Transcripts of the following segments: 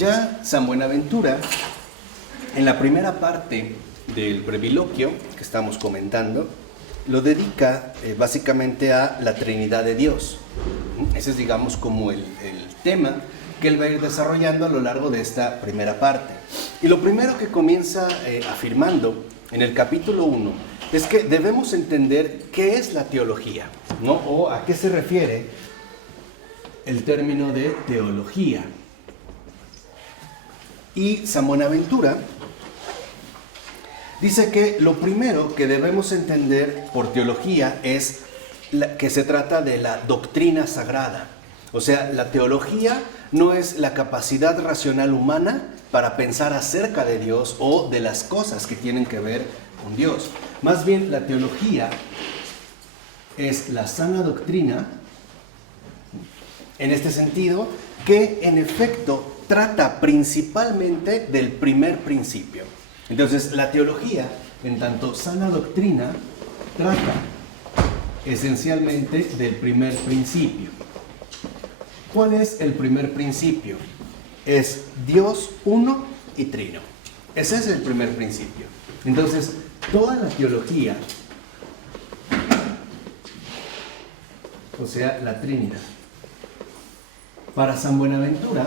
Ya San Buenaventura, en la primera parte del breviloquio que estamos comentando, lo dedica básicamente a la Trinidad de Dios. Ese es, digamos, como el tema que él va a ir desarrollando a lo largo de esta primera parte. Y lo primero que comienza afirmando en el capítulo 1 es que debemos entender qué es la teología, ¿no? O a qué se refiere el término de teología. Y San Buenaventura dice que lo primero que debemos entender por teología es que se trata de la doctrina sagrada. O sea, la teología no es la capacidad racional humana para pensar acerca de Dios o de las cosas que tienen que ver con Dios. Más bien, la teología es la sana doctrina, en este sentido, que en efecto trata principalmente del primer principio. Entonces, la teología, en tanto sana doctrina, trata esencialmente del primer principio. ¿Cuál es el primer principio? Es Dios uno y trino. Ese es el primer principio. Entonces, toda la teología, o sea, la Trinidad. Para San Buenaventura,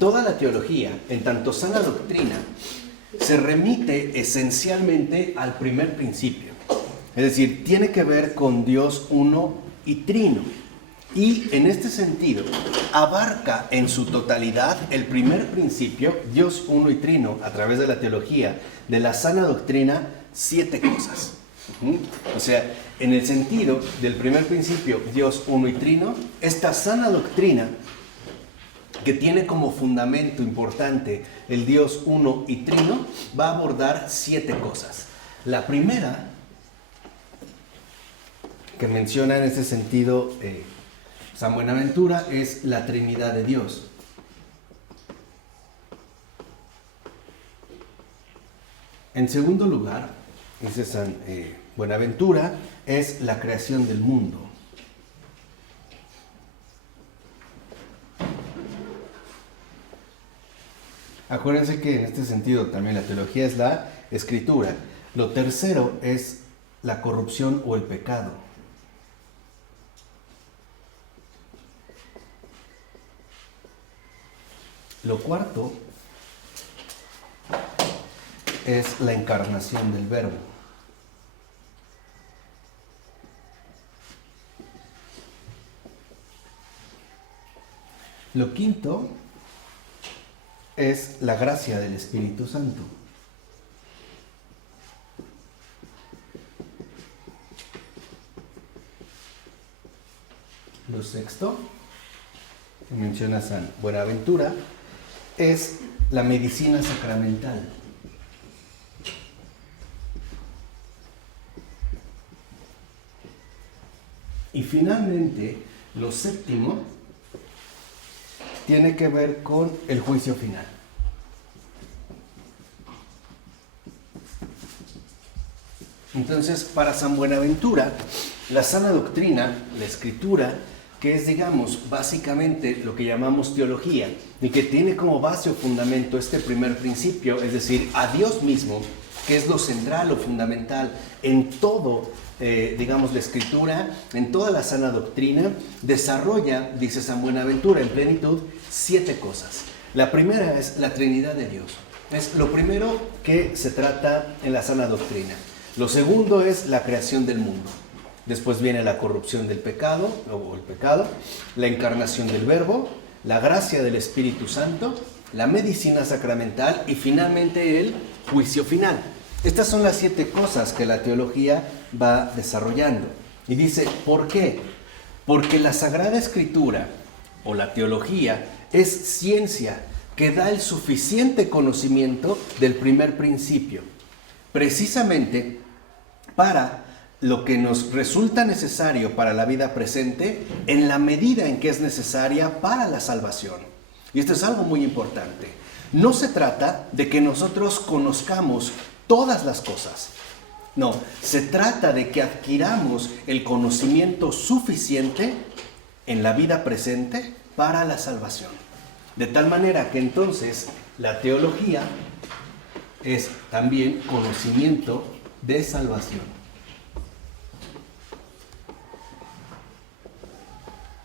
toda la teología, en tanto sana doctrina, se remite esencialmente al primer principio. Es decir, tiene que ver con Dios uno y trino. Y en este sentido, abarca en su totalidad el primer principio, Dios uno y trino, a través de la teología de la sana doctrina, 7 cosas. O sea, en el sentido del primer principio, Dios uno y trino, esta sana doctrina, que tiene como fundamento importante el Dios uno y trino, va a abordar 7 cosas. La primera, que menciona en este sentido San Buenaventura, es la Trinidad de Dios. En segundo lugar, dice San Buenaventura, es la creación del mundo. Acuérdense que en este sentido también la teología es la escritura. Lo tercero es la corrupción o el pecado. Lo cuarto es la encarnación del Verbo. Lo quinto es la gracia del Espíritu Santo. Lo sexto, que menciona San Buenaventura, es la medicina sacramental. Y finalmente, lo séptimo tiene que ver con el juicio final. Entonces, para San Buenaventura, la sana doctrina, la escritura, que es, digamos, básicamente lo que llamamos teología, y que tiene como base o fundamento este primer principio, es decir, a Dios mismo, que es lo central o fundamental en todo, digamos, la escritura, en toda la sana doctrina, desarrolla, dice San Buenaventura, en plenitud, 7 cosas. La primera es la Trinidad de Dios. Es lo primero que se trata en la sana doctrina. Lo segundo es la creación del mundo. Después viene la corrupción del pecado, o el pecado, la encarnación del Verbo, la gracia del Espíritu Santo, la medicina sacramental y finalmente el juicio final. Estas son las 7 cosas que la teología va desarrollando. Y dice, ¿por qué? Porque la Sagrada Escritura, o la teología, es ciencia que da el suficiente conocimiento del primer principio, precisamente para lo que nos resulta necesario para la vida presente en la medida en que es necesaria para la salvación. Y esto es algo muy importante. No se trata de que nosotros conozcamos todas las cosas. No, se trata de que adquiramos el conocimiento suficiente en la vida presente para la salvación. De tal manera que entonces la teología es también conocimiento de salvación.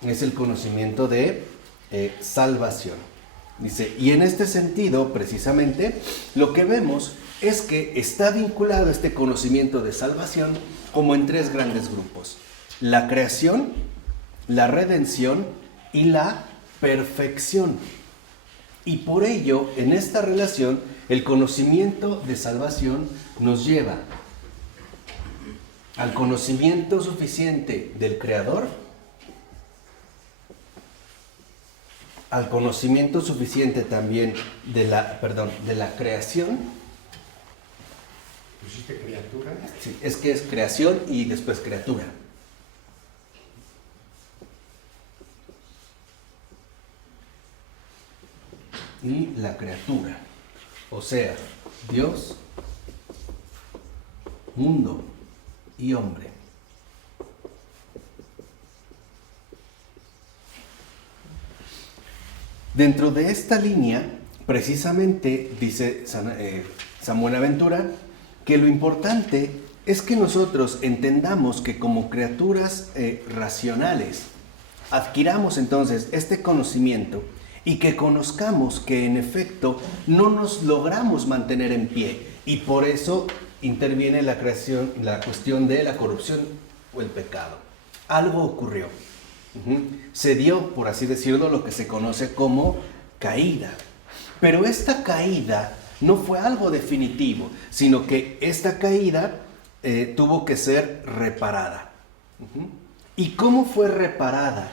Es el conocimiento de salvación. Dice, y en este sentido, precisamente, lo que vemos es que está vinculado este conocimiento de salvación como en tres grandes grupos: la creación, la redención y la perfección. Y por ello, en esta relación, el conocimiento de salvación nos lleva al conocimiento suficiente del Creador, al conocimiento suficiente también de la creación. ¿Pusiste criatura? Sí, es que es creación y después criatura. Y la criatura, o sea, Dios, mundo y hombre. Dentro de esta línea, precisamente dice San Buenaventura que lo importante es que nosotros entendamos que como criaturas racionales adquiramos entonces este conocimiento y que conozcamos que en efecto no nos logramos mantener en pie y por eso interviene la cuestión de la corrupción o el pecado. Algo ocurrió. Se dio, por así decirlo, lo que se conoce como caída. Pero esta caída no fue algo definitivo, sino que esta caída tuvo que ser reparada. ¿Y cómo fue reparada,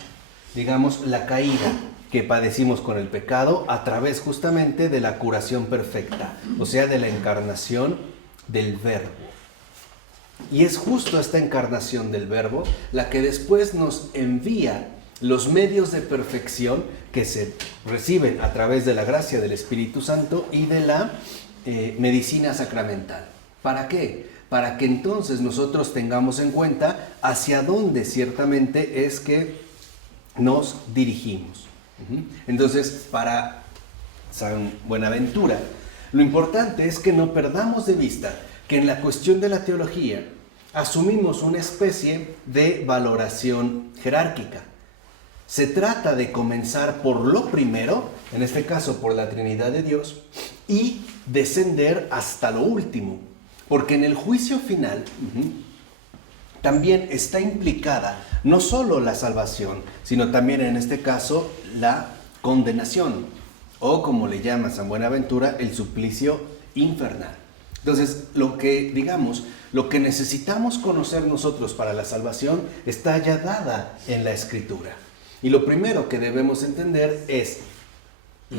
digamos, la caída que padecimos con el pecado? A través justamente de la curación perfecta, o sea, de la encarnación del Verbo. Y es justo esta encarnación del Verbo la que después nos envía los medios de perfección que se reciben a través de la gracia del Espíritu Santo y de la medicina sacramental. ¿Para qué? Para que entonces nosotros tengamos en cuenta hacia dónde ciertamente es que nos dirigimos. Entonces, para San Buenaventura, lo importante es que no perdamos de vista que en la cuestión de la teología asumimos una especie de valoración jerárquica. Se trata de comenzar por lo primero, en este caso por la Trinidad de Dios, y descender hasta lo último, porque en el juicio final también está implicada no solo la salvación, sino también en este caso la condenación, o como le llama San Buenaventura, el suplicio infernal. Entonces, lo que necesitamos conocer nosotros para la salvación está ya dada en la Escritura. Y lo primero que debemos entender es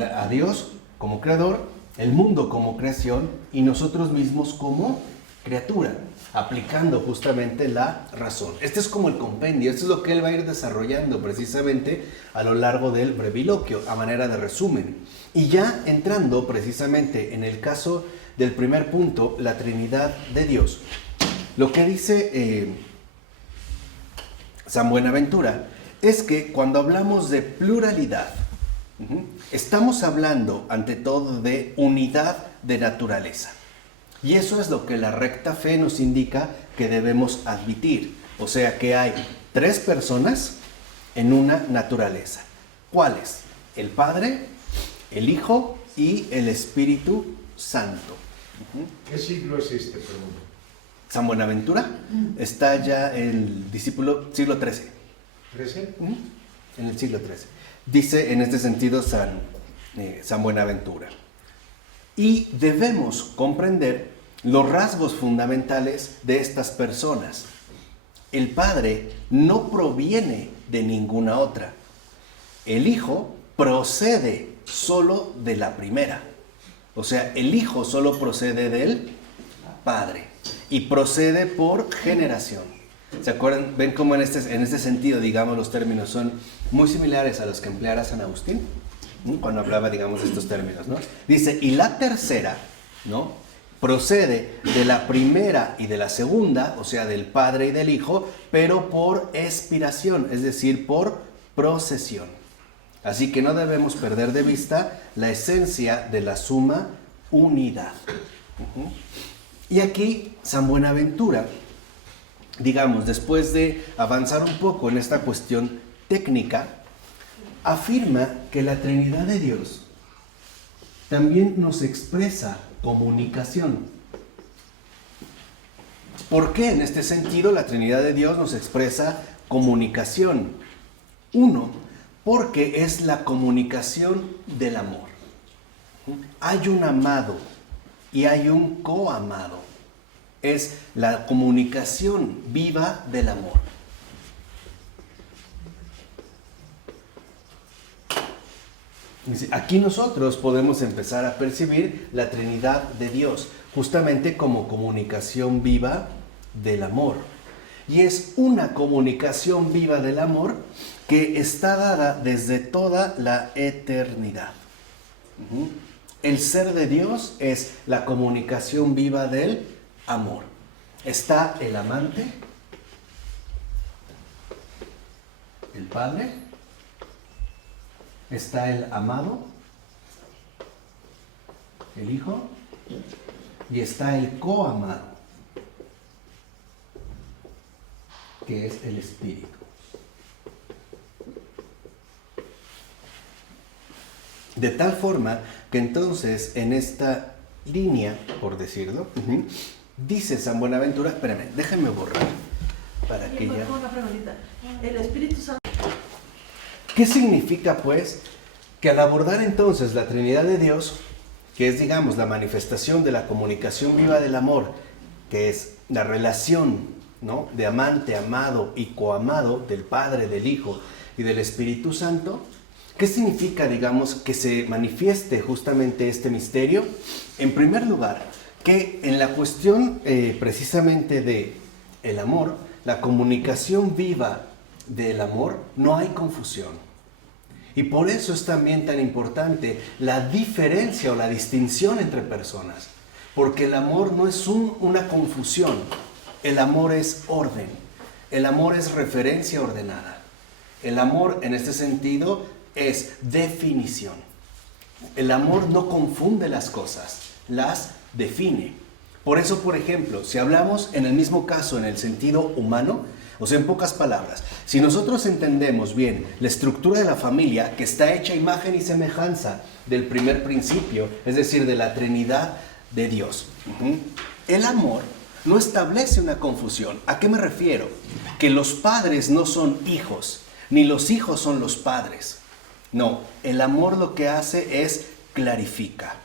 a Dios como creador, el mundo como creación y nosotros mismos como criatura, aplicando justamente la razón. Este es como el compendio, esto es lo que él va a ir desarrollando precisamente a lo largo del breviloquio, a manera de resumen. Y ya entrando precisamente en el caso del primer punto, la Trinidad de Dios, lo que dice San Buenaventura es que cuando hablamos de pluralidad, estamos hablando ante todo de unidad de naturaleza. Y eso es lo que la recta fe nos indica que debemos admitir. O sea que hay tres personas en una naturaleza. ¿Cuáles? El Padre, el Hijo y el Espíritu Santo. ¿Qué siglo es este, pregunto? San Buenaventura está ya en el siglo XIII. ¿13? En el siglo XIII. Dice en este sentido San Buenaventura. Y debemos comprender los rasgos fundamentales de estas personas. El Padre no proviene de ninguna otra. El Hijo procede solo de la primera. O sea, el Hijo solo procede del Padre y procede por generación. ¿Se acuerdan? ¿Ven cómo en este sentido, digamos, los términos son muy similares a los que empleara San Agustín? Cuando hablaba, digamos, de estos términos, ¿no? Dice, y la tercera, ¿no?, procede de la primera y de la segunda, o sea, del Padre y del Hijo, pero por expiración, es decir, por procesión. Así que no debemos perder de vista la esencia de la suma unidad. Y aquí San Buenaventura, digamos, después de avanzar un poco en esta cuestión técnica, afirma que la Trinidad de Dios también nos expresa comunicación. ¿Por qué en este sentido la Trinidad de Dios nos expresa comunicación? Uno, porque es la comunicación del amor. Hay un amado y hay un coamado. Es la comunicación viva del amor. Aquí nosotros podemos empezar a percibir la Trinidad de Dios, justamente como comunicación viva del amor. Y es una comunicación viva del amor que está dada desde toda la eternidad. El ser de Dios es la comunicación viva del amor. Está el amante, el Padre, está el amado, el Hijo, y está el coamado, que es el Espíritu. De tal forma que entonces en esta línea, por decirlo, dice San Buenaventura, espérame, déjenme borrar para que ya... Una preguntita. El Espíritu Santo. ¿Qué significa pues que al abordar entonces la Trinidad de Dios, que es digamos la manifestación de la comunicación viva del amor, que es la relación, ¿no?, de amante, amado y coamado del Padre, del Hijo y del Espíritu Santo? ¿Qué significa, digamos, que se manifieste justamente este misterio? En primer lugar, que en la cuestión precisamente de el amor, la comunicación viva del amor, no hay confusión. Y por eso es también tan importante la diferencia o la distinción entre personas. Porque el amor no es una confusión, el amor es orden, el amor es referencia ordenada. El amor en este sentido es definición. El amor no confunde las cosas, las define. Por eso, por ejemplo, si hablamos en el mismo caso en el sentido humano, o sea, en pocas palabras, si nosotros entendemos bien la estructura de la familia, que está hecha a imagen y semejanza del primer principio, es decir, de la Trinidad de Dios, el amor no establece una confusión. ¿A qué me refiero? Que los padres no son hijos, ni los hijos son los padres. No, el amor lo que hace es clarifica,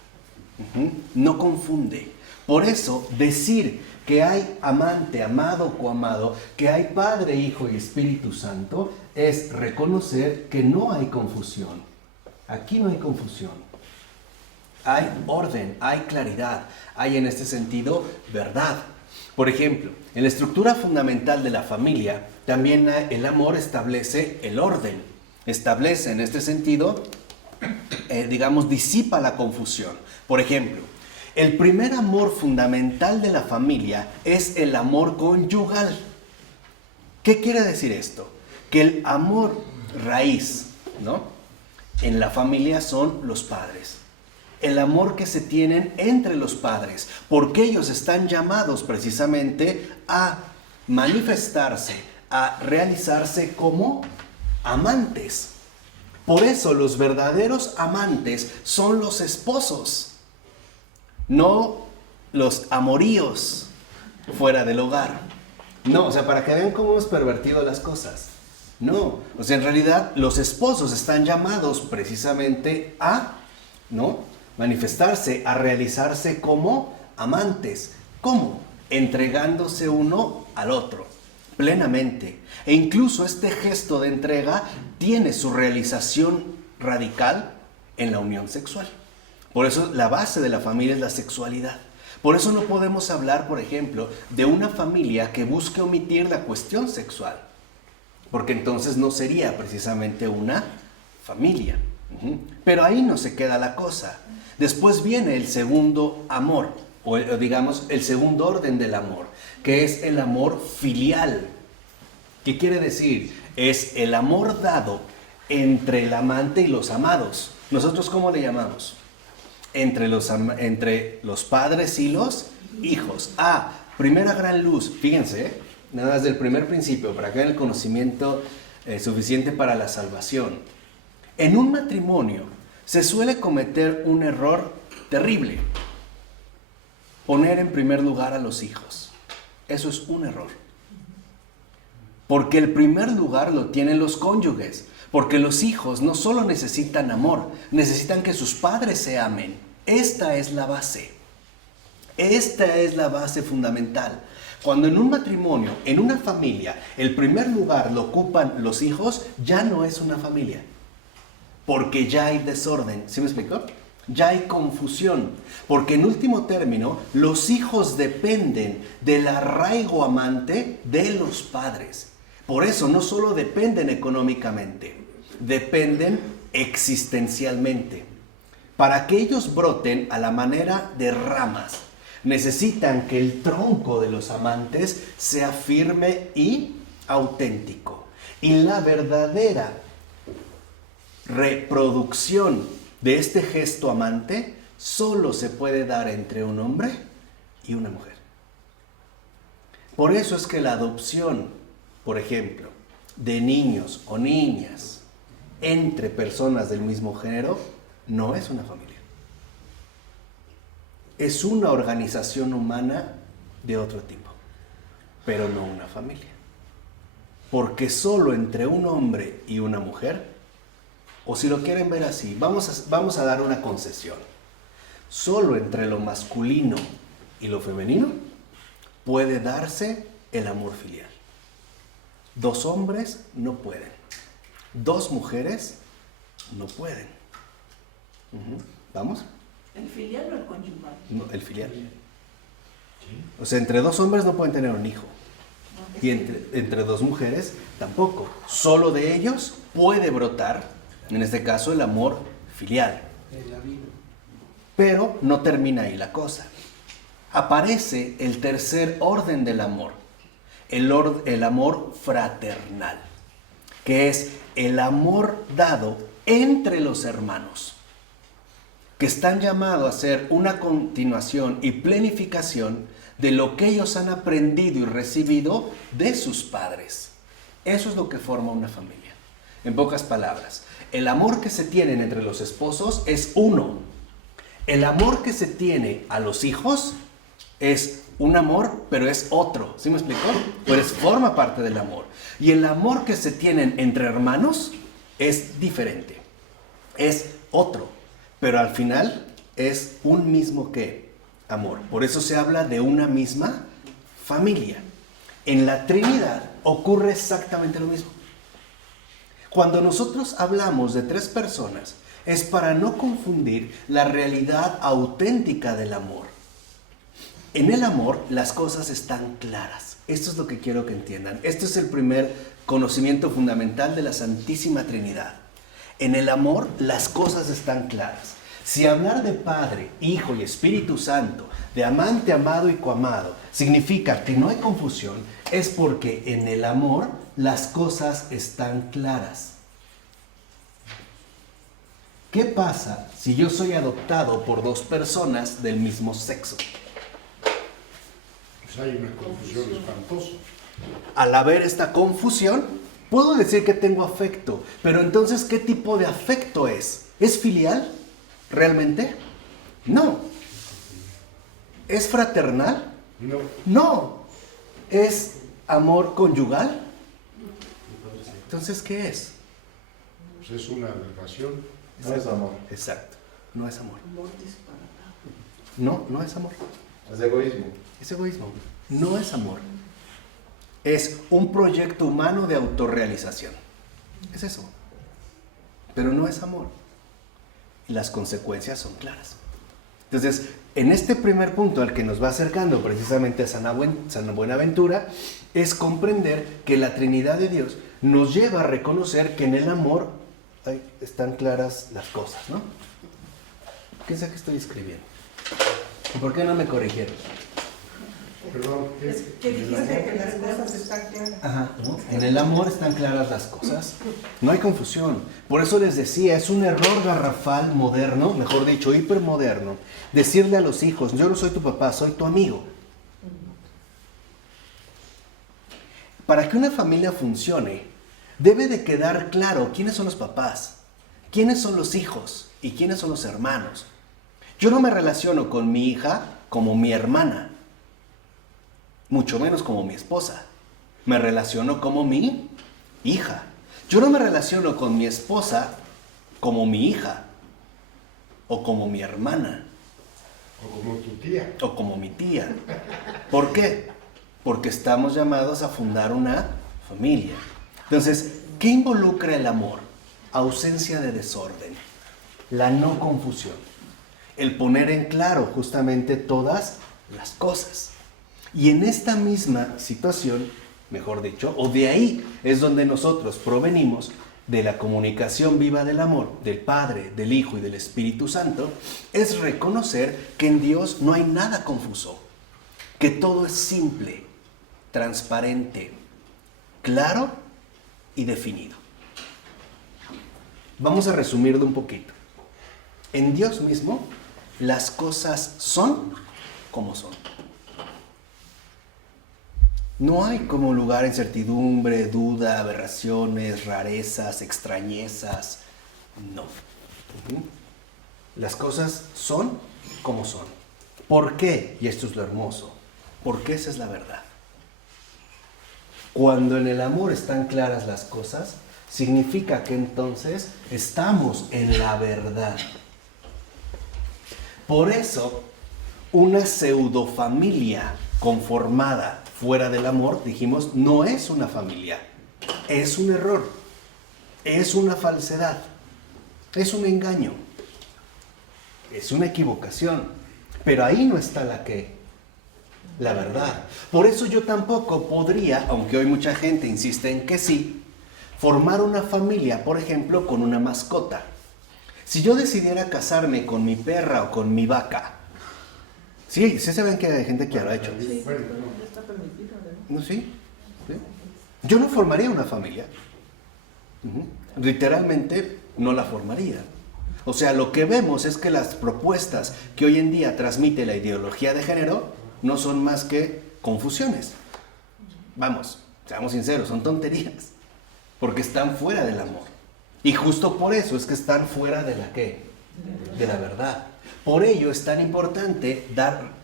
no confunde. Por eso decir que hay amante, amado, coamado, que hay Padre, Hijo y Espíritu Santo, es reconocer que no hay confusión. Aquí no hay confusión. Hay orden, hay claridad, hay en este sentido verdad. Por ejemplo, en la estructura fundamental de la familia, también el amor establece el orden. Establece en este sentido, digamos, disipa la confusión. Por ejemplo, el primer amor fundamental de la familia es el amor conyugal. ¿Qué quiere decir esto? Que el amor raíz, ¿no?, en la familia son los padres. El amor que se tienen entre los padres, porque ellos están llamados precisamente a manifestarse, a realizarse como amantes. Por eso los verdaderos amantes son los esposos, no los amoríos fuera del hogar. No, o sea, para que vean cómo hemos pervertido las cosas. No, o sea, en realidad los esposos están llamados precisamente a, ¿no?, manifestarse, a realizarse como amantes. ¿Cómo? Entregándose uno al otro plenamente. E incluso este gesto de entrega tiene su realización radical en la unión sexual. Por eso la base de la familia es la sexualidad. Por eso no podemos hablar, por ejemplo, de una familia que busque omitir la cuestión sexual, porque entonces no sería precisamente una familia. Pero ahí no se queda la cosa. Después viene el segundo amor, o digamos el segundo orden del amor, que es el amor filial. ¿Qué quiere decir? Es el amor dado entre el amante y los amados. ¿Nosotros cómo le llamamos? Entre los padres y los hijos. Primera gran luz. Fíjense, nada más del primer principio, para que hagan el conocimiento suficiente para la salvación. En un matrimonio se suele cometer un error terrible. Poner en primer lugar a los hijos. Eso es un error. Porque el primer lugar lo tienen los cónyuges. Porque los hijos no solo necesitan amor, necesitan que sus padres se amen. Esta es la base. Esta es la base fundamental. Cuando en un matrimonio, en una familia, el primer lugar lo ocupan los hijos, ya no es una familia. Porque ya hay desorden. ¿Sí me explicó? Ya hay confusión. Porque en último término, los hijos dependen del arraigo amante de los padres. Por eso no solo dependen económicamente, dependen existencialmente. Para que ellos broten a la manera de ramas, necesitan que el tronco de los amantes sea firme y auténtico. Y la verdadera reproducción de este gesto amante solo se puede dar entre un hombre y una mujer. Por eso es que la adopción, por ejemplo, de niños o niñas entre personas del mismo género no es una familia. Es una organización humana de otro tipo, pero no una familia. Porque solo entre un hombre y una mujer, o si lo quieren ver así, vamos a dar una concesión. Solo entre lo masculino y lo femenino puede darse el amor filial. 2 hombres no pueden. 2 mujeres no pueden. ¿Vamos? ¿El filial o el conyugal? No, el filial. O sea, entre 2 hombres no pueden tener un hijo. Y entre 2 mujeres tampoco. Solo de ellos puede brotar, en este caso, el amor filial. Pero no termina ahí la cosa. Aparece el tercer orden del amor. El amor fraternal. Que es el amor dado entre los hermanos. Que están llamados a ser una continuación y planificación de lo que ellos han aprendido y recibido de sus padres. Eso es lo que forma una familia. En pocas palabras, el amor que se tienen entre los esposos es uno. El amor que se tiene a los hijos es un amor, pero es otro. ¿Sí me explicó? Pues forma parte del amor. Y el amor que se tienen entre hermanos es diferente. Es otro. Pero al final es un mismo ¿qué? Amor. Por eso se habla de una misma familia. En la Trinidad ocurre exactamente lo mismo. Cuando nosotros hablamos de 3 personas, es para no confundir la realidad auténtica del amor. En el amor las cosas están claras. Esto es lo que quiero que entiendan. Este es el primer conocimiento fundamental de la Santísima Trinidad. En el amor las cosas están claras. Si hablar de Padre, Hijo y Espíritu Santo, de amante, amado y coamado, significa que no hay confusión, es porque en el amor las cosas están claras. ¿Qué pasa si yo soy adoptado por 2 personas del mismo sexo? Pues hay una confusión espantosa. Al haber esta confusión, puedo decir que tengo afecto, pero entonces, ¿qué tipo de afecto es? ¿Es filial? ¿Realmente? No. ¿Es fraternal? No. No. ¿Es amor conyugal? Entonces, ¿qué es? Pues es una relación. No es amor, Exacto. No es amor. Amor disparatado. No, no es amor. es egoísmo. Es egoísmo. No es amor. Es un proyecto humano de autorrealización. Es eso. Pero no es amor. Y las consecuencias son claras. Entonces, en este primer punto al que nos va acercando precisamente a San Buenaventura, es comprender que la Trinidad de Dios nos lleva a reconocer que en el amor están claras las cosas, ¿no? ¿Qué es que estoy escribiendo? ¿Por qué no me corrigieron? Perdón, ¿Qué dijiste? Que las cosas están claras. Ajá, ¿no? En el amor están claras las cosas. No hay confusión. Por eso les decía, es un error garrafal moderno, mejor dicho, hipermoderno, decirle a los hijos, yo no soy tu papá, soy tu amigo. Para que una familia funcione, debe de quedar claro quiénes son los papás, quiénes son los hijos y quiénes son los hermanos. Yo no me relaciono con mi hija como mi hermana, mucho menos como mi esposa. Me relaciono como mi hija. Yo no me relaciono con mi esposa como mi hija, o como mi hermana, o como tu tía. o como mi tía. ¿Por qué? Porque estamos llamados a fundar una familia. Entonces, ¿qué involucra el amor? Ausencia de desorden, la no confusión, el poner en claro justamente todas las cosas. Y en esta misma situación, mejor dicho, o de ahí es donde nosotros provenimos de la comunicación viva del amor, del Padre, del Hijo y del Espíritu Santo, es reconocer que en Dios no hay nada confuso, que todo es simple, transparente, claro y definido. Vamos a resumirlo un poquito. En Dios mismo, las cosas son como son. No hay como lugar incertidumbre, duda, aberraciones, rarezas, extrañezas. No. Las cosas son como son. ¿Por qué? Y esto es lo hermoso. Porque esa es la verdad. Cuando en el amor están claras las cosas, significa que entonces estamos en la verdad. Por eso, una pseudofamilia conformada fuera del amor, dijimos, no es una familia, es un error, es una falsedad, es un engaño, es una equivocación, pero ahí no está la verdad. Por eso yo tampoco podría, aunque hoy mucha gente insiste en que sí, formar una familia, por ejemplo, con una mascota. Si yo decidiera casarme con mi perra o con mi vaca, sí saben que hay gente que lo ha hecho. Sí, Bueno, está permitido, ¿No? ¿Sí? ¿Sí? Yo no formaría una familia. Literalmente no la formaría. O sea, lo que vemos es que las propuestas que hoy en día transmite la ideología de género no son más que confusiones. Vamos, seamos sinceros, son tonterías. Porque están fuera del amor. Y justo por eso es que están fuera de la ¿qué? De la verdad. Por ello es tan importante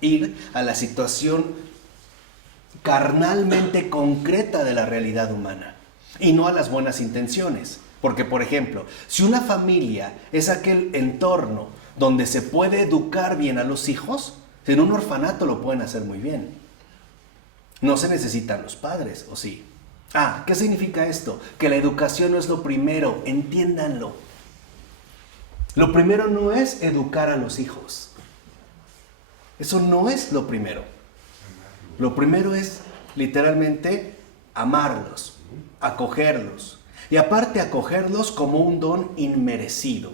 ir a la situación carnalmente concreta de la realidad humana y no a las buenas intenciones. Porque, por ejemplo, si una familia es aquel entorno donde se puede educar bien a los hijos, en un orfanato lo pueden hacer muy bien. No se necesitan los padres, ¿o sí? ¿Qué significa esto? Que la educación no es lo primero, entiéndanlo. Lo primero no es educar a los hijos. Eso no es lo primero. Lo primero es literalmente amarlos, acogerlos. Y aparte acogerlos como un don inmerecido.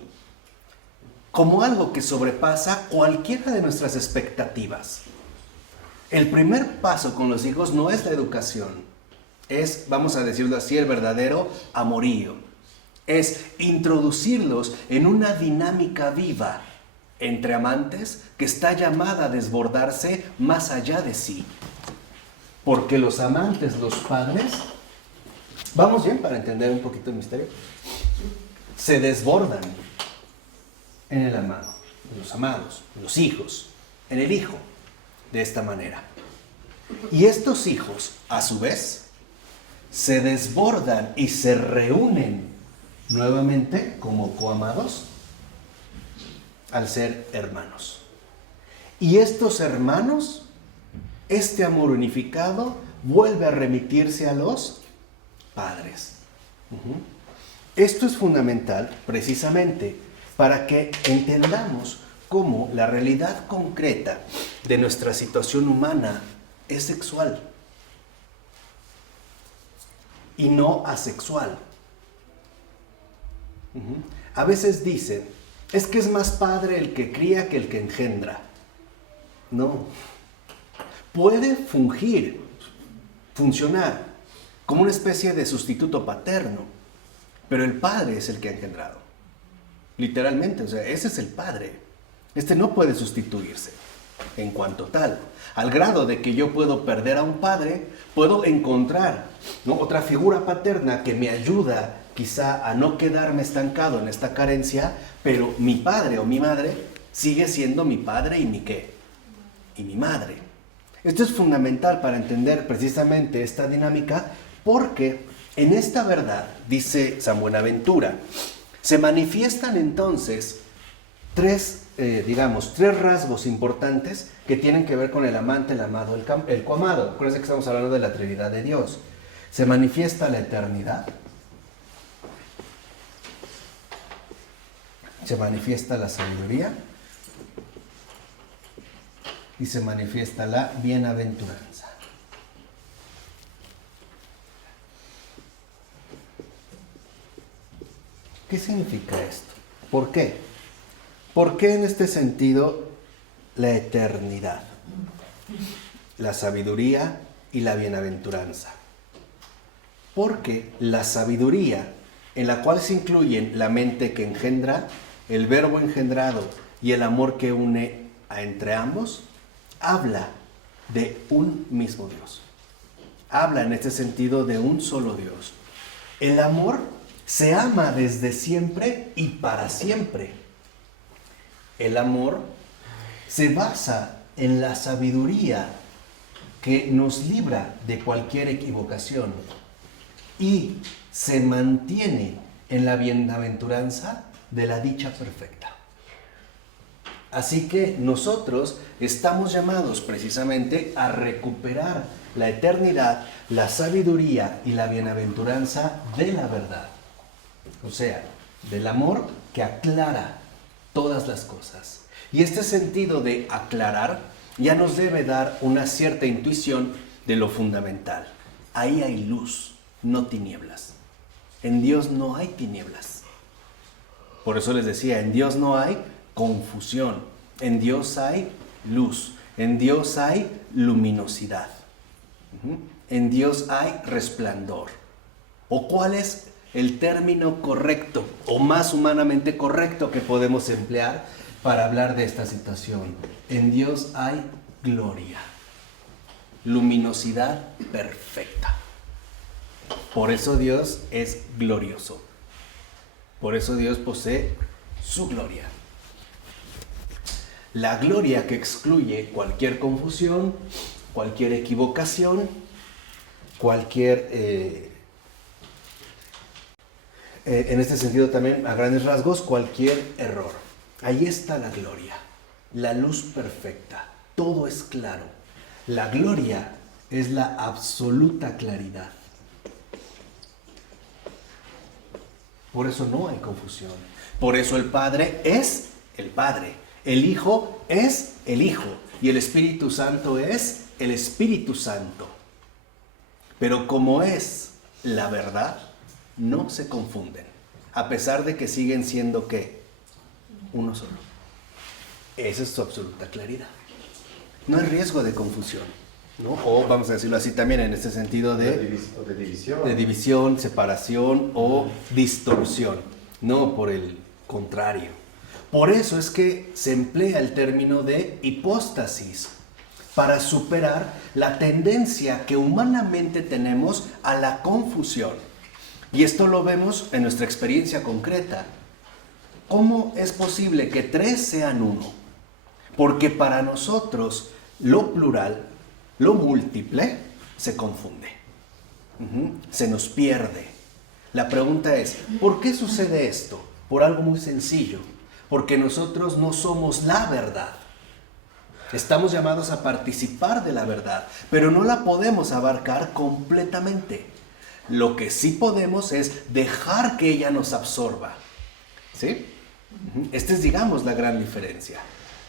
Como algo que sobrepasa cualquiera de nuestras expectativas. El primer paso con los hijos no es la educación. Es, vamos a decirlo así, el verdadero amorío. Es introducirlos en una dinámica viva entre amantes que está llamada a desbordarse más allá de sí. Porque los amantes, los padres, ¿vamos bien para entender un poquito el misterio? Se desbordan en el amado, en los amados, en los hijos, en el hijo, de esta manera. Y estos hijos, a su vez, se desbordan y se reúnen nuevamente como coamados al ser hermanos. Y estos hermanos, este amor unificado, vuelve a remitirse a los padres. Esto es fundamental precisamente para que entendamos cómo la realidad concreta de nuestra situación humana es sexual y no asexual. A veces dicen, es que es más padre el que cría que el que engendra. No, puede funcionar como una especie de sustituto paterno, pero el Padre es el que ha engendrado. Literalmente, o sea, ese es el Padre. Este no puede sustituirse en cuanto tal. Al grado de que yo puedo perder a un padre, puedo encontrar, ¿no?, otra figura paterna que me ayuda quizá a no quedarme estancado en esta carencia, pero mi padre o mi madre sigue siendo mi padre y mi ¿qué? Y mi madre. Esto es fundamental para entender precisamente esta dinámica, porque en esta verdad, dice San Buenaventura, se manifiestan entonces tres rasgos importantes que tienen que ver con el amante, el amado, el coamado. Acuérdense que estamos hablando de la Trinidad de Dios. Se manifiesta la eternidad, se manifiesta la sabiduría y se manifiesta la bienaventuranza. ¿Qué significa esto? ¿Por qué? ¿Por qué en este sentido la eternidad, la sabiduría y la bienaventuranza? Porque la sabiduría, en la cual se incluyen la mente que engendra, el verbo engendrado y el amor que une entre ambos, habla de un mismo Dios. Habla en este sentido de un solo Dios. El amor se ama desde siempre y para siempre. El amor se basa en la sabiduría que nos libra de cualquier equivocación y se mantiene en la bienaventuranza de la dicha perfecta. Así que nosotros estamos llamados precisamente a recuperar la eternidad, la sabiduría y la bienaventuranza de la verdad. O sea, del amor que aclara todas las cosas. Y este sentido de aclarar ya nos debe dar una cierta intuición de lo fundamental. Ahí hay luz, no tinieblas. En Dios no hay tinieblas. Por eso les decía, en Dios no hay confusión. En Dios hay luz. En Dios hay luminosidad. En Dios hay resplandor. ¿O cuál es el término correcto o más humanamente correcto que podemos emplear para hablar de esta situación? En Dios hay gloria, luminosidad perfecta. Por eso Dios es glorioso. Por eso Dios posee su gloria. La gloria que excluye cualquier confusión, cualquier equivocación, cualquier... en este sentido también, a grandes rasgos, cualquier error. Ahí está la gloria, la luz perfecta, todo es claro. La gloria es la absoluta claridad. Por eso no hay confusión. Por eso el Padre es el Padre, el Hijo es el Hijo y el Espíritu Santo es el Espíritu Santo. Pero como es la verdad, no se confunden, a pesar de que siguen siendo ¿qué? Uno solo. Esa es su absoluta claridad. No hay riesgo de confusión, ¿no? O vamos a decirlo así también en este sentido de división, separación o distorsión. No, por el contrario. Por eso es que se emplea el término de hipóstasis para superar la tendencia que humanamente tenemos a la confusión. Y esto lo vemos en nuestra experiencia concreta. ¿Cómo es posible que tres sean uno? Porque para nosotros lo plural, lo múltiple, se confunde. Se nos pierde. La pregunta es, ¿por qué sucede esto? Por algo muy sencillo. Porque nosotros no somos la verdad. Estamos llamados a participar de la verdad, pero no la podemos abarcar completamente. Lo que sí podemos es dejar que ella nos absorba. ¿Sí? Esta es, digamos, la gran diferencia,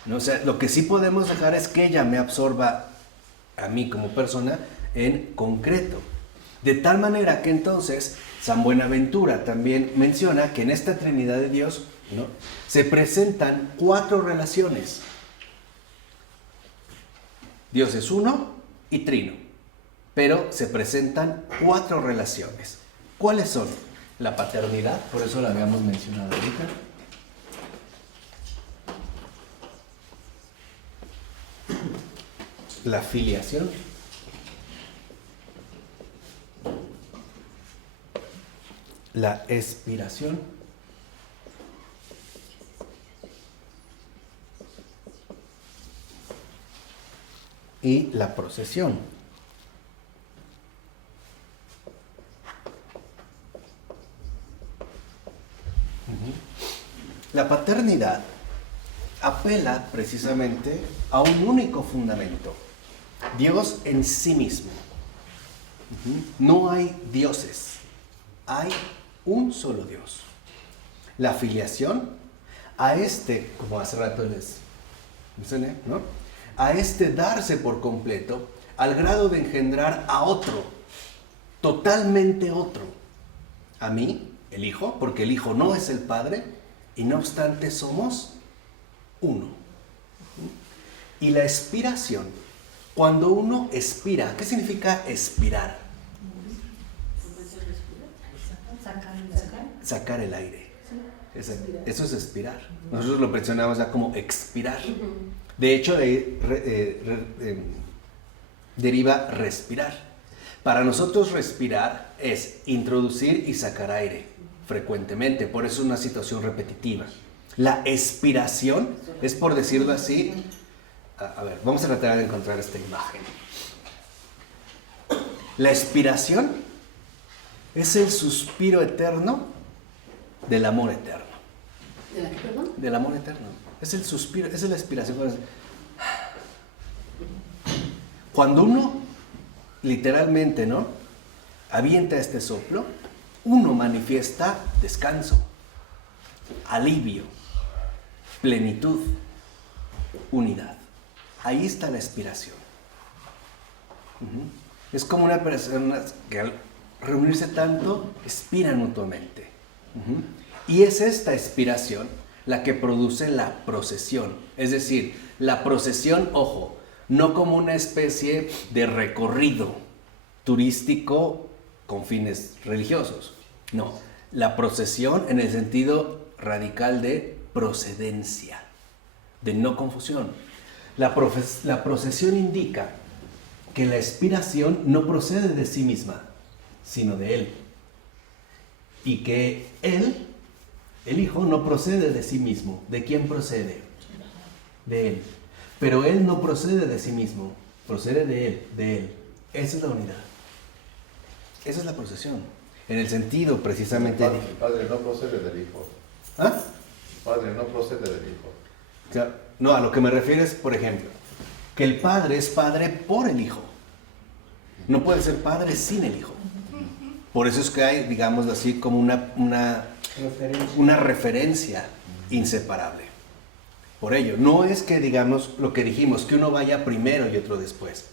¿no? O sea, lo que sí podemos dejar es que ella me absorba a mí como persona en concreto. De tal manera que entonces San Buenaventura también menciona que en esta Trinidad de Dios, ¿no?, se presentan 4 relaciones. Dios es uno, y trino, pero se presentan 4 relaciones. ¿Cuáles son? La paternidad, por eso la habíamos mencionado ahorita. La filiación. La expiración. Y la procesión. La paternidad apela precisamente a un único fundamento: Dios en sí mismo. No hay dioses, hay un solo Dios. La filiación, a este, como hace rato les mencioné, ¿no? A este darse por completo al grado de engendrar a otro, totalmente otro. A mí, el Hijo, porque el Hijo no es el Padre, y no obstante somos uno. Y la expiración, cuando uno expira, ¿qué significa expirar? Sacar el aire. Eso es expirar. Nosotros lo mencionamos ya como expirar. De hecho, deriva respirar. Para nosotros respirar es introducir y sacar aire frecuentemente, por eso es una situación repetitiva. La expiración es, por decirlo así, a ver, vamos a tratar de encontrar esta imagen. La expiración es el suspiro eterno del amor eterno. ¿De la qué, perdón? Del amor eterno. Es el suspiro, esa es la expiración. Cuando uno literalmente, ¿no?, avienta este soplo, uno manifiesta descanso, alivio, plenitud, unidad. Ahí está la expiración. Es como una persona que al reunirse tanto, expiran mutuamente. Y es esta expiración la que produce la procesión. Es decir, la procesión, ojo, no como una especie de recorrido turístico con fines religiosos. No, la procesión en el sentido radical de procedencia, de no confusión. La procesión indica que la expiración no procede de sí misma, sino de Él. Y que Él, el Hijo, no procede de sí mismo. ¿De quién procede? De Él. Pero Él no procede de sí mismo, procede de Él, de Él. Esa es la unidad. Esa es la procesión. En el sentido precisamente... El Padre no procede del Hijo. ¿Ah? El Padre no procede del Hijo. O sea, no, a lo que me refiero es, por ejemplo, que el Padre es Padre por el Hijo. No puede ser Padre sin el Hijo. Por eso es que hay, digamos así, como una referencia inseparable. Por ello, no es que digamos lo que dijimos, que uno vaya primero y otro después.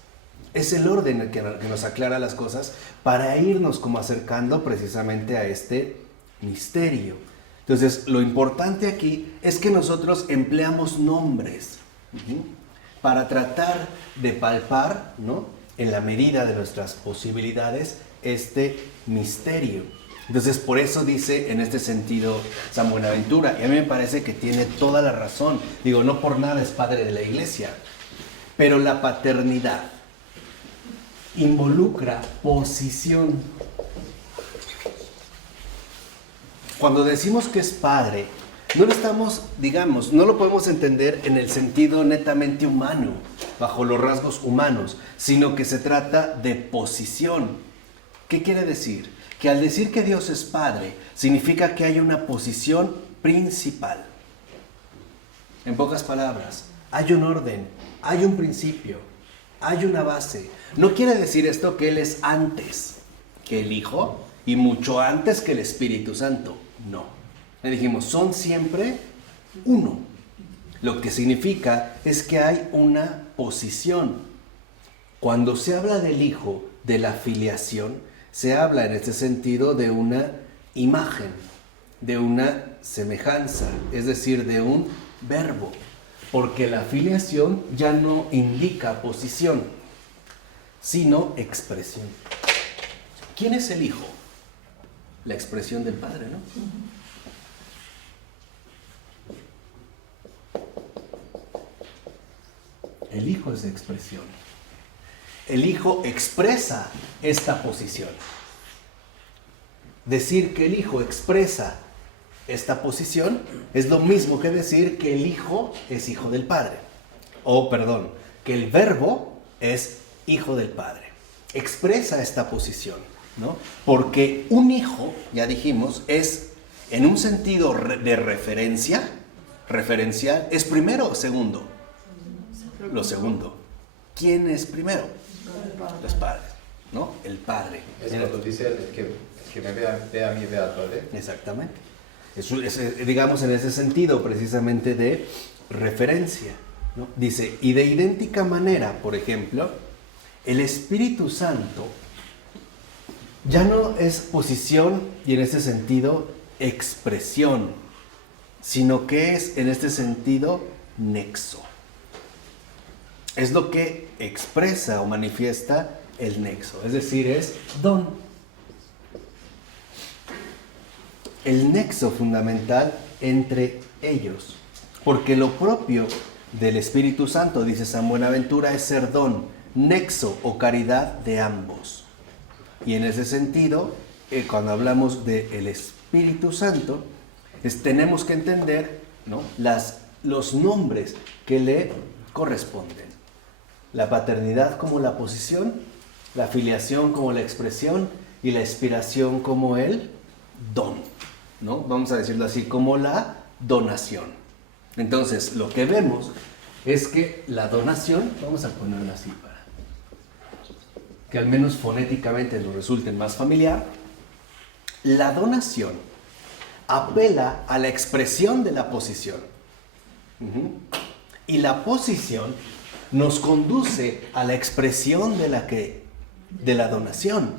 Es el orden el que nos aclara las cosas para irnos como acercando precisamente a este misterio. Entonces, lo importante aquí es que nosotros empleamos nombres para tratar de palpar, ¿no?, en la medida de nuestras posibilidades, este misterio. Entonces, por eso dice en este sentido San Buenaventura, y a mí me parece que tiene toda la razón. Digo, no por nada es padre de la Iglesia, pero la paternidad involucra posición. Cuando decimos que es padre, no lo estamos, digamos, no lo podemos entender en el sentido netamente humano, bajo los rasgos humanos, sino que se trata de posición. ¿Qué quiere decir? Que al decir que Dios es Padre, significa que hay una posición principal. En pocas palabras, hay un orden, hay un principio, hay una base. No quiere decir esto que Él es antes que el Hijo y mucho antes que el Espíritu Santo. No. Le dijimos, son siempre uno. Lo que significa es que hay una posición. Cuando se habla del Hijo, de la filiación, se habla en este sentido de una imagen, de una semejanza, es decir, de un verbo, porque la filiación ya no indica posición. sino expresión. ¿Quién es el Hijo? La expresión del Padre, ¿no? El Hijo es de expresión. El Hijo expresa esta posición. Decir que el Hijo expresa esta posición es lo mismo que decir que el Hijo es hijo del Padre. O, perdón, que el Verbo es hijo del Padre. Expresa esta posición, ¿no? Porque un hijo, ya dijimos, es en un sentido de referencia, referencial, ¿es primero o segundo? Lo segundo. ¿Quién es primero? Los padres, ¿no? El Padre. Es cuando dice el que me ve a mí, ve al Padre. Exactamente. Digamos en ese sentido precisamente de referencia, ¿no? Dice, y de idéntica manera, por ejemplo, el Espíritu Santo ya no es posición y en ese sentido expresión, sino que es en este sentido nexo. Es lo que expresa o manifiesta el nexo, es decir, es don. El nexo fundamental entre ellos, porque lo propio del Espíritu Santo, dice San Buenaventura, es ser don, nexo o caridad de ambos. Y en ese sentido, cuando hablamos del Espíritu Santo, tenemos que entender, ¿no?, los nombres que le corresponden. La paternidad como la posición, la filiación como la expresión y la inspiración como el don, ¿no? Vamos a decirlo así, como la donación. Entonces, lo que vemos es que la donación, vamos a ponerlo así para que al menos fonéticamente nos resulte más familiar, la donación apela a la expresión de la posición. Y la posición nos conduce a la expresión de la donación.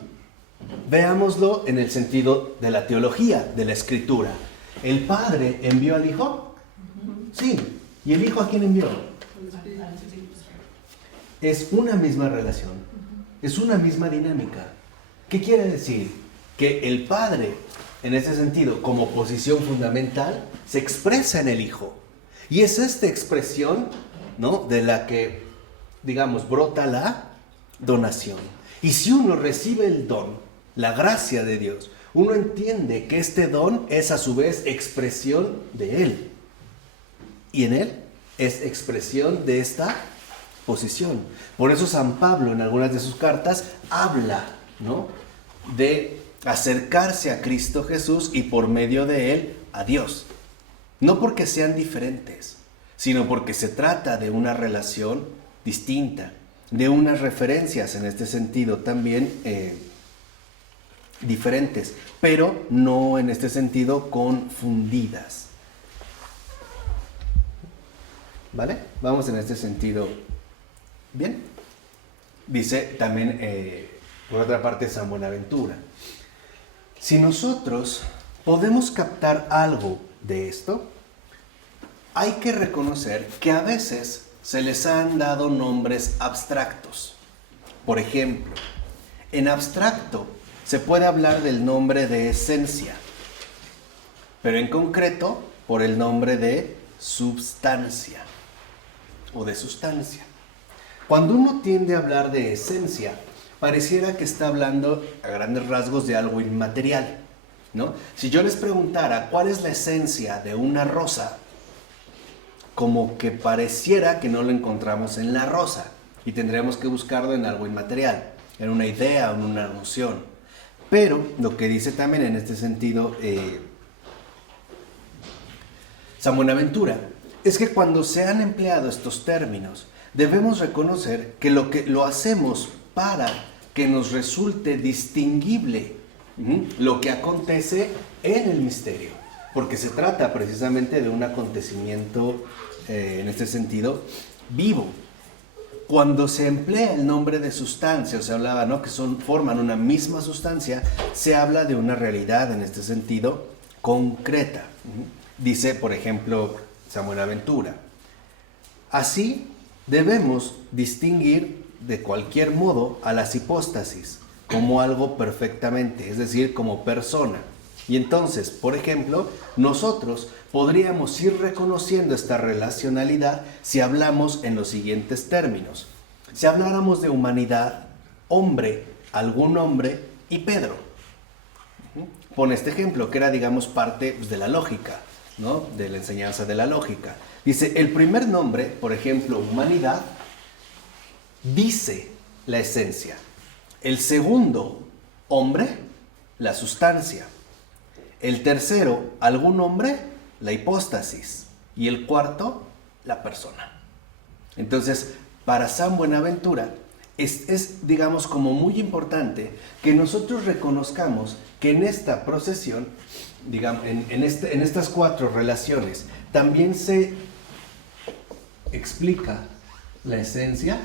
Veámoslo en el sentido de la teología, de la escritura. ¿El Padre envió al Hijo? Sí. ¿Y el Hijo a quién envió? Es una misma relación, es una misma dinámica. ¿Qué quiere decir? Que el Padre, en ese sentido, como posición fundamental, se expresa en el Hijo. Y es esta expresión, ¿no?, de la que, digamos, brota la donación. Y si uno recibe el don, la gracia de Dios, uno entiende que este don es a su vez expresión de Él. Y en Él es expresión de esta posición. Por eso San Pablo en algunas de sus cartas habla, ¿no?, de acercarse a Cristo Jesús y por medio de Él a Dios. No porque sean diferentes, sino porque se trata de una relación distinta, de unas referencias en este sentido también diferentes, pero no en este sentido confundidas. ¿Vale? Vamos en este sentido. Bien. Dice también, por otra parte, San Buenaventura. Si nosotros podemos captar algo de esto, hay que reconocer que a veces se les han dado nombres abstractos. Por ejemplo, en abstracto se puede hablar del nombre de esencia, pero en concreto por el nombre de substancia o de sustancia. Cuando uno tiende a hablar de esencia, pareciera que está hablando a grandes rasgos de algo inmaterial, ¿no? Si yo les preguntara cuál es la esencia de una rosa, como que pareciera que no lo encontramos en la rosa y tendríamos que buscarlo en algo inmaterial, en una idea o en una noción. Pero lo que dice también en este sentido San Buenaventura es que cuando se han empleado estos términos debemos reconocer que lo hacemos para que nos resulte distinguible lo que acontece en el misterio, porque se trata precisamente de un acontecimiento, en este sentido, vivo. Cuando se emplea el nombre de sustancia, o se hablaba, ¿no?, que forman una misma sustancia, se habla de una realidad, en este sentido, concreta. Dice, por ejemplo, San Buenaventura: así debemos distinguir de cualquier modo a las hipóstasis como algo perfectamente, es decir, como persona. Y entonces, por ejemplo, nosotros podríamos ir reconociendo esta relacionalidad si hablamos en los siguientes términos. Si habláramos de humanidad, hombre, algún hombre y Pedro. Pone este ejemplo, que era, digamos, parte pues, de la lógica, ¿no? De la enseñanza de la lógica. Dice, el primer nombre, por ejemplo, humanidad, dice la esencia. El segundo, hombre, la sustancia. El tercero, algún hombre, la hipóstasis. Y el cuarto, la persona. Entonces, para San Buenaventura, es, digamos, como muy importante que nosotros reconozcamos que en esta procesión, digamos, en estas cuatro relaciones, también se explica la esencia,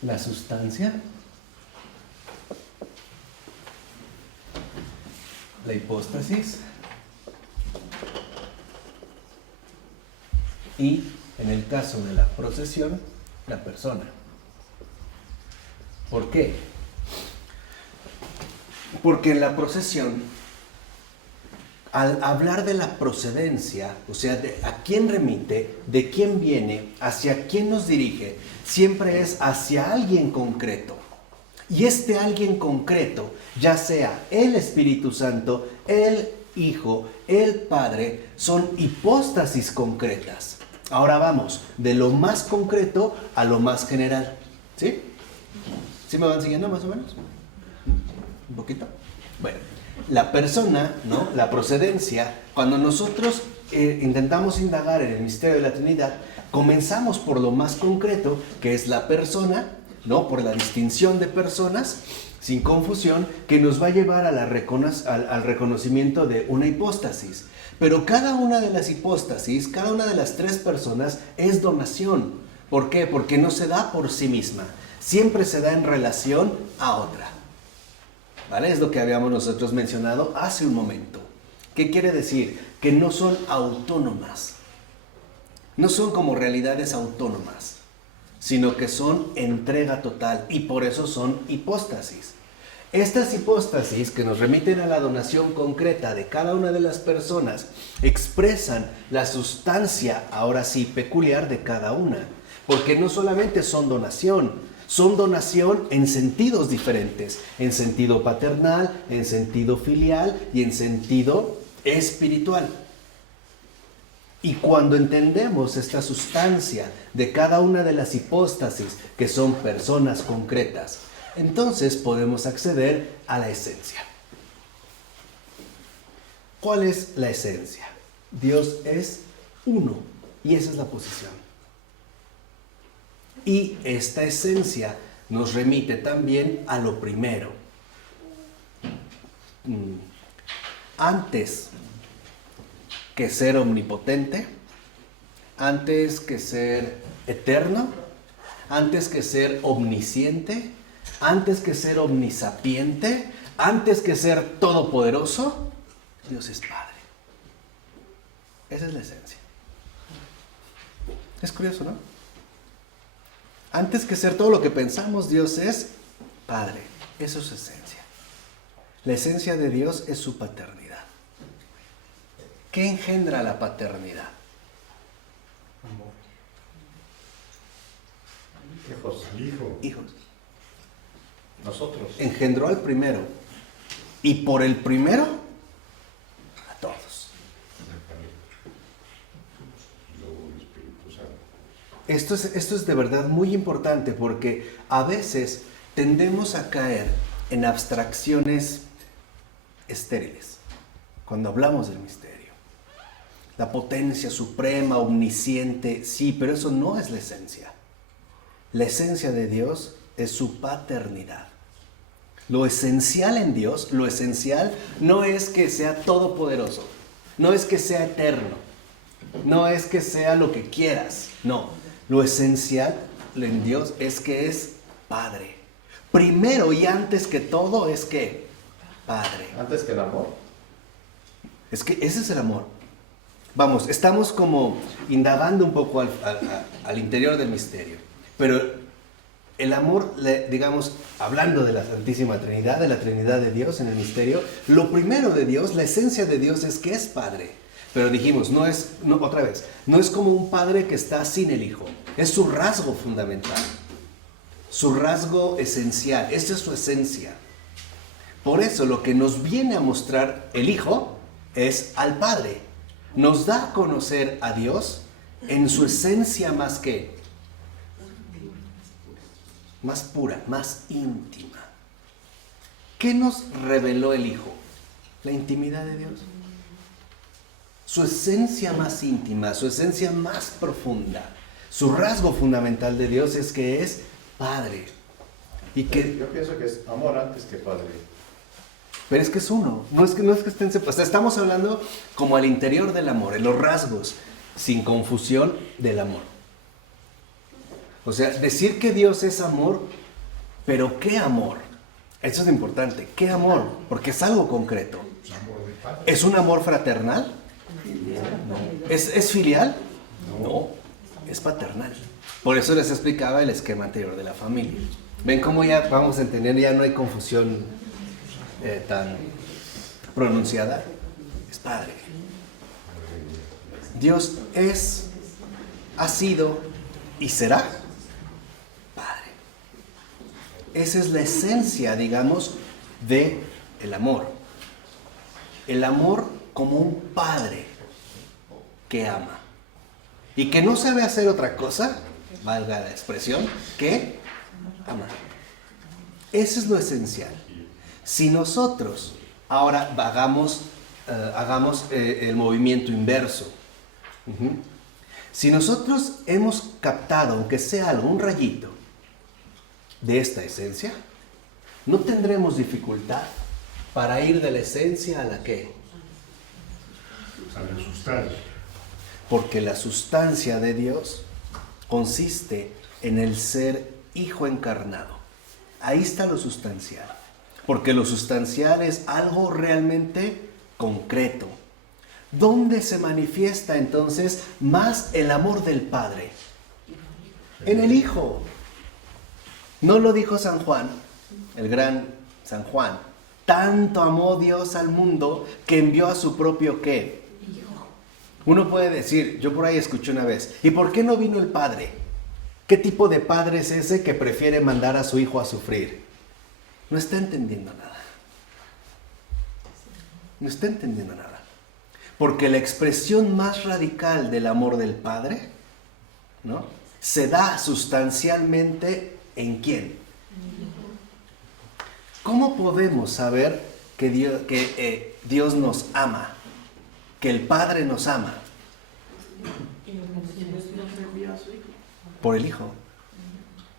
la sustancia, la hipóstasis y, en el caso de la procesión, la persona. ¿Por qué? Porque en la procesión, al hablar de la procedencia, o sea, de a quién remite, de quién viene, hacia quién nos dirige, siempre es hacia alguien concreto. Y este alguien concreto, ya sea el Espíritu Santo, el Hijo, el Padre, son hipóstasis concretas. Ahora vamos de lo más concreto a lo más general. ¿Sí? ¿Sí me van siguiendo más o menos? ¿Un poquito? Bueno, la persona, ¿no? La procedencia, cuando nosotros intentamos indagar en el misterio de la Trinidad, comenzamos por lo más concreto, que es la persona, ¿no? Por la distinción de personas, sin confusión, que nos va a llevar a al reconocimiento de una hipóstasis. Pero cada una de las hipóstasis, cada una de las tres personas es donación. ¿Por qué? Porque no se da por sí misma, siempre se da en relación a otra. ¿Vale? Es lo que habíamos nosotros mencionado hace un momento. ¿Qué quiere decir? Que no son autónomas. No son como realidades autónomas, sino que son entrega total y por eso son hipóstasis. Estas hipóstasis que nos remiten a la donación concreta de cada una de las personas expresan la sustancia, ahora sí, peculiar de cada una. Porque no solamente son donación en sentidos diferentes, en sentido paternal, en sentido filial y en sentido espiritual. Y cuando entendemos esta sustancia de cada una de las hipóstasis, que son personas concretas, entonces podemos acceder a la esencia. ¿Cuál es la esencia? Dios es uno, y esa es la posición. Y esta esencia nos remite también a lo primero. Antes que ser omnipotente, antes que ser eterno, antes que ser omnisciente, antes que ser omnisapiente, antes que ser todopoderoso, Dios es Padre. Esa es la esencia. Es curioso, ¿no? Antes que ser todo lo que pensamos, Dios es Padre. Eso es su esencia. La esencia de Dios es su paternidad. ¿Qué engendra la paternidad? Amor. Hijos. Al Hijo. Hijos. Nosotros. Engendró al primero. Y por el primero, a todos. Luego el Espíritu Santo. Esto es de verdad muy importante porque a veces tendemos a caer en abstracciones estériles cuando hablamos del misterio. La potencia suprema, omnisciente, sí, pero eso no es la esencia. La esencia de Dios es su paternidad. Lo esencial en Dios, lo esencial no es que sea todopoderoso, no es que sea eterno, no es que sea lo que quieras, no. Lo esencial en Dios es que es Padre. Primero y antes que todo es que Padre. Antes que el amor. Es que ese es el amor. vamos, estamos como indagando un poco al interior del misterio. Pero el amor, digamos, hablando de la Santísima Trinidad, de la Trinidad de Dios en el misterio, lo primero de Dios, la esencia de Dios es que es Padre. Pero dijimos, no es como un padre que está sin el hijo. Es su rasgo fundamental, su rasgo esencial. Esa es su esencia. Por eso lo que nos viene a mostrar el hijo es al Padre. Nos da a conocer a Dios en su esencia más pura, más íntima. ¿Qué nos reveló el hijo? La intimidad de Dios. Su esencia más íntima, su esencia más profunda, su rasgo fundamental de Dios es que es Padre. Y que, Yo pienso que es amor antes que padre. pero es que es uno, no es que estén separados. Estamos hablando como al interior del amor, en los rasgos, sin confusión del amor. O sea, decir que Dios es amor, pero ¿qué amor? Eso es importante, ¿qué amor? Porque es algo concreto. Amor de padre. ¿Es un amor fraternal? ¿Es filial? No, es paternal. Por eso les explicaba el esquema anterior de la familia. ¿Ven cómo ya vamos a entender? Ya no hay confusión tan pronunciada. Es Padre. Dios es, ha sido y será Padre. Esa es la esencia, digamos, de el amor. El amor como un padre que ama y que no sabe hacer otra cosa, valga la expresión, que amar. Eso es lo esencial. Si nosotros ahora hagamos el movimiento inverso, si nosotros hemos captado, aunque sea algún rayito de esta esencia, no tendremos dificultad para ir de la esencia a la que. A la sustancia. Porque la sustancia de Dios consiste en el ser hijo encarnado. Ahí está lo sustancial. Porque lo sustancial es algo realmente concreto. ¿Dónde se manifiesta entonces más el amor del Padre? En el Hijo. ¿No lo dijo San Juan, el gran San Juan? Tanto amó Dios al mundo que envió a su propio ¿qué? Uno puede decir, yo por ahí escuché una vez, ¿y por qué no vino el Padre? ¿Qué tipo de padre es ese que prefiere mandar a su hijo a sufrir? No está entendiendo nada. No está entendiendo nada. Porque la expresión más radical del amor del Padre, ¿no?, se da sustancialmente ¿en quién? ¿Cómo podemos saber que Dios nos ama? Que el Padre nos ama. Por el Hijo.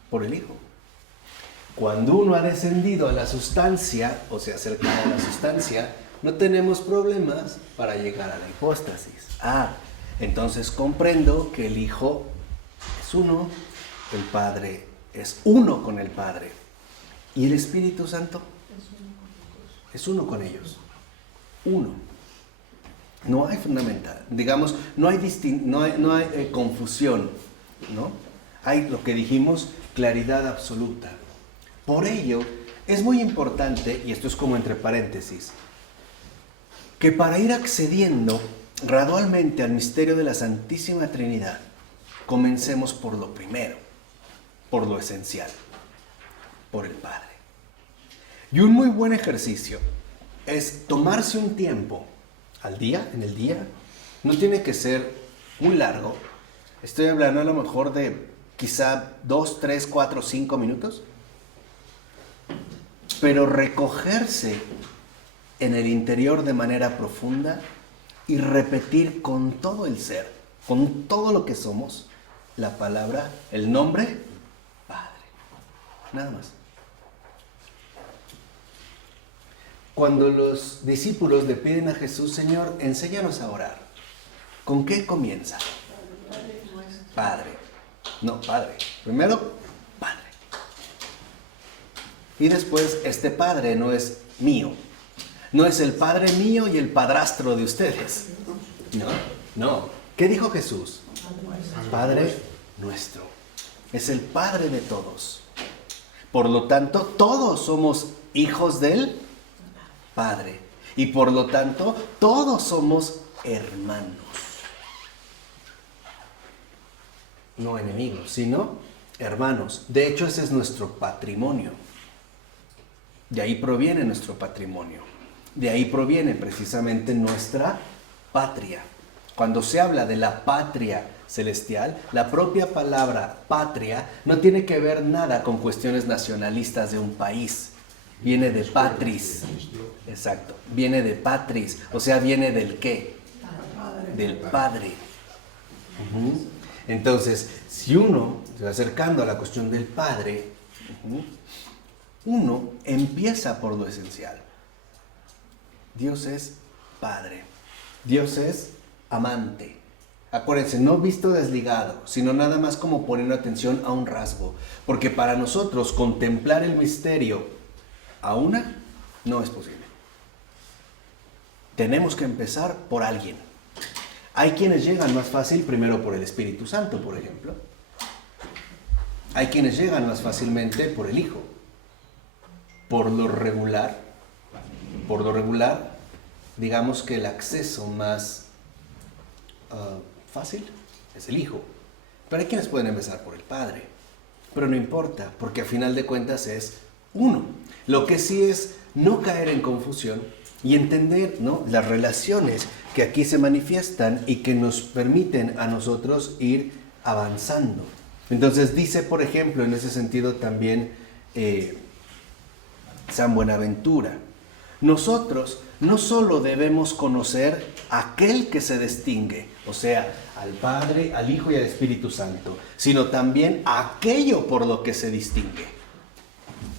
Por el Hijo. Cuando uno ha descendido a la sustancia, o se acerca a la sustancia, no tenemos problemas para llegar a la hipóstasis. Entonces comprendo que el Hijo es uno, el Padre es uno con el Padre. ¿Y el Espíritu Santo? Es uno con ellos. Uno. No hay fundamental, digamos, no hay confusión, ¿no? Hay lo que dijimos, claridad absoluta. Por ello, es muy importante, y esto es como entre paréntesis, que para ir accediendo gradualmente al misterio de la Santísima Trinidad, comencemos por lo primero, por lo esencial, por el Padre. Y un muy buen ejercicio es tomarse un tiempo al día, en el día, no tiene que ser muy largo. Estoy hablando a lo mejor de quizá 2, 3, 4, 5 minutos. Pero recogerse en el interior de manera profunda y repetir con todo el ser, con todo lo que somos, la palabra, el nombre, Padre. Nada más. Cuando los discípulos le piden a Jesús, Señor, enséñanos a orar, ¿con qué comienza? Padre. No, Padre. Primero, Padre. Y después, este Padre no es mío. No es el Padre mío y el padrastro de ustedes. ¿No? No. ¿Qué dijo Jesús? Padre nuestro. Es el Padre de todos. Por lo tanto, todos somos hijos del Padre. Y por lo tanto, todos somos hermanos. No enemigos, sino hermanos. De hecho, ese es nuestro patrimonio. De ahí proviene nuestro patrimonio. De ahí proviene precisamente nuestra patria. Cuando se habla de la patria celestial, la propia palabra patria no tiene que ver nada con cuestiones nacionalistas de un país. Viene de patris. Exacto. Viene de patris. O sea, viene del ¿qué? Del Padre. Ujú. Entonces, si uno se va acercando a la cuestión del Padre, uno empieza por lo esencial. Dios es Padre. Dios es amante. Acuérdense, no visto desligado, sino nada más como poniendo atención a un rasgo. Porque para nosotros contemplar el misterio a una no es posible. Tenemos que empezar por alguien. Hay quienes llegan más fácil primero por el Espíritu Santo, por ejemplo. Hay quienes llegan más fácilmente por el Hijo. Por lo regular, digamos que el acceso más fácil es el Hijo. Pero hay quienes pueden empezar por el Padre. Pero no importa, porque a final de cuentas es uno. Lo que sí es no caer en confusión y entender, ¿no?, las relaciones que aquí se manifiestan y que nos permiten a nosotros ir avanzando. Entonces dice, por ejemplo, en ese sentido también San Buenaventura, nosotros no solo debemos conocer aquel que se distingue, o sea, al Padre, al Hijo y al Espíritu Santo, sino también aquello por lo que se distingue.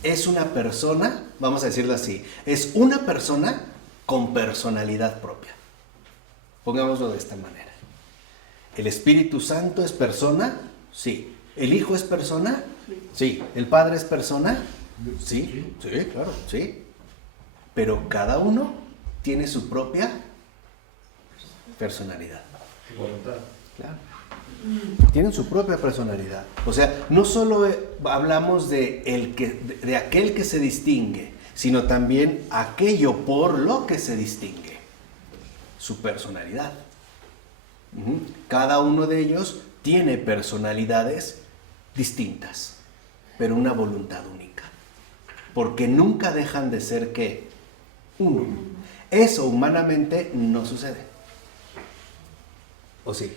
Es una persona, vamos a decirlo así, es una persona con personalidad propia. Pongámoslo de esta manera. ¿El Espíritu Santo es persona? Sí. ¿El Hijo es persona? Sí. ¿El Padre es persona? Sí, sí, claro, sí. Pero cada uno tiene su propia personalidad. Voluntad. Claro. Tienen su propia personalidad. O sea, no solo hablamos de aquel que se distingue, sino también aquello por lo que se distingue. Su personalidad. Cada uno de ellos tiene personalidades distintas, pero una voluntad única. Porque nunca dejan de ser ¿qué? Uno. Eso humanamente no sucede. ¿O sí?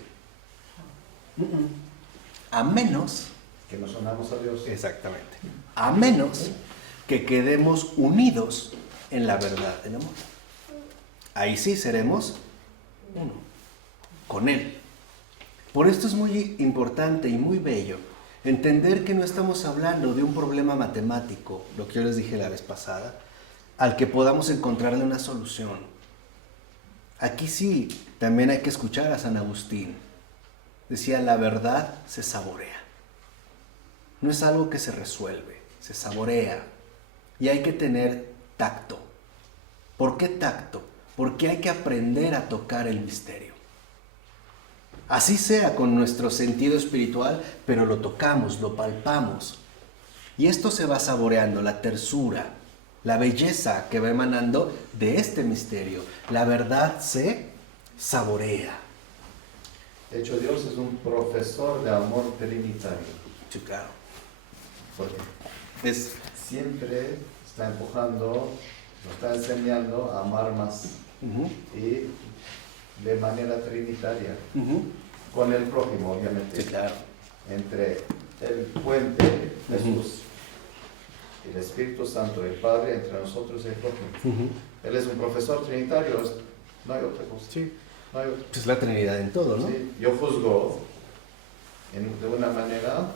A menos Que nos unamos a Dios. exactamente. A menos que quedemos unidos en la verdad del amor. Ahí sí seremos uno, con Él. Por esto es muy importante y muy bello entender que no estamos hablando de un problema matemático, lo que yo les dije la vez pasada, al que podamos encontrarle una solución. Aquí sí, también hay que escuchar a San Agustín. Decía, la verdad se saborea. No es algo que se resuelve, se saborea. Y hay que tener tacto. ¿Por qué tacto? Porque hay que aprender a tocar el misterio. Así sea con nuestro sentido espiritual, pero lo tocamos, lo palpamos. Y esto se va saboreando, la tersura, la belleza que va emanando de este misterio. La verdad se saborea. De hecho, Dios es un profesor de amor trinitario. Sí, claro. Porque Es, siempre está empujando, nos está enseñando a amar más. Y de manera trinitaria. Con el prójimo, obviamente. sí, claro. Entre el puente, Jesús, el Espíritu Santo, el Padre, entre nosotros y el prójimo. Él es un profesor trinitario, no hay otra cosa. Sí. No hay otra. Es la Trinidad en todo, ¿no? Sí, yo juzgo de una manera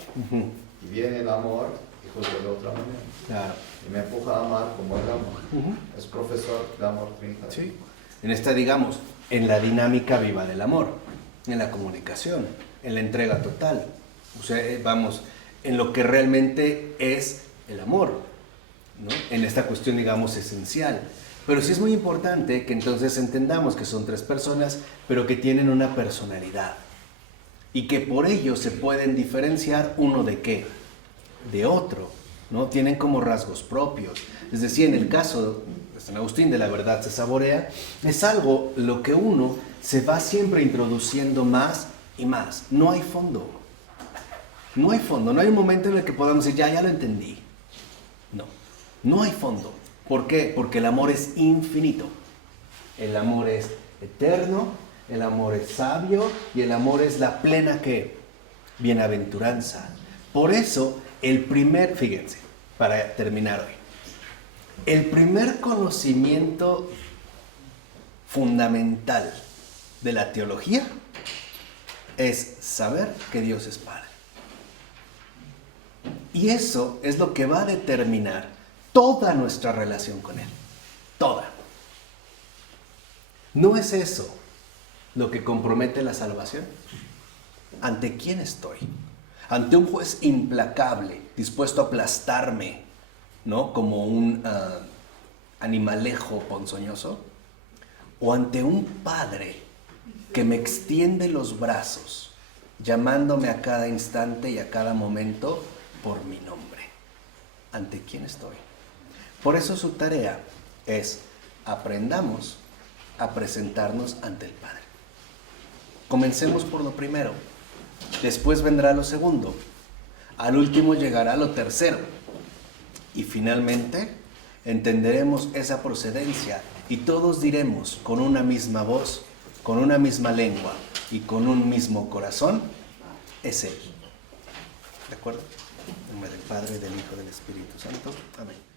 y viene el amor y juzgo de otra manera. Claro. Y me empuja a amar como él ama. Es profesor de amor trinitario. Sí. En esta, digamos, en la dinámica viva del amor, en la comunicación, en la entrega total. O sea, vamos, en lo que realmente es el amor, ¿no? En esta cuestión, digamos, esencial. Pero sí es muy importante que entonces entendamos que son 3 personas, pero que tienen una personalidad. Y que por ello se pueden diferenciar uno de qué, de otro, ¿no? Tienen como rasgos propios. Es decir, en el caso de San Agustín de la verdad se saborea, es algo lo que uno se va siempre introduciendo más y más. No hay fondo. No hay fondo, no hay un momento en el que podamos decir, ya lo entendí. No, no hay fondo. ¿Por qué? Porque el amor es infinito. El amor es eterno, el amor es sabio y el amor es la plena ¿qué? Bienaventuranza. Por eso, fíjense, para terminar hoy, el primer conocimiento fundamental de la teología es saber que Dios es Padre. Y eso es lo que va a determinar toda nuestra relación con Él. Toda. ¿No es eso lo que compromete la salvación? ¿Ante quién estoy? ¿Ante un juez implacable, dispuesto a aplastarme, ¿no? Como un animalejo ponzoñoso? ¿O ante un Padre que me extiende los brazos, llamándome a cada instante y a cada momento por mi nombre? ¿Ante quién estoy? Por eso su tarea es aprendamos a presentarnos ante el Padre. Comencemos por lo primero, después vendrá lo segundo, al último llegará lo tercero y finalmente entenderemos esa procedencia y todos diremos con una misma voz, con una misma lengua y con un mismo corazón, es Él. ¿De acuerdo? En nombre del Padre, del Hijo y del Espíritu Santo. Amén.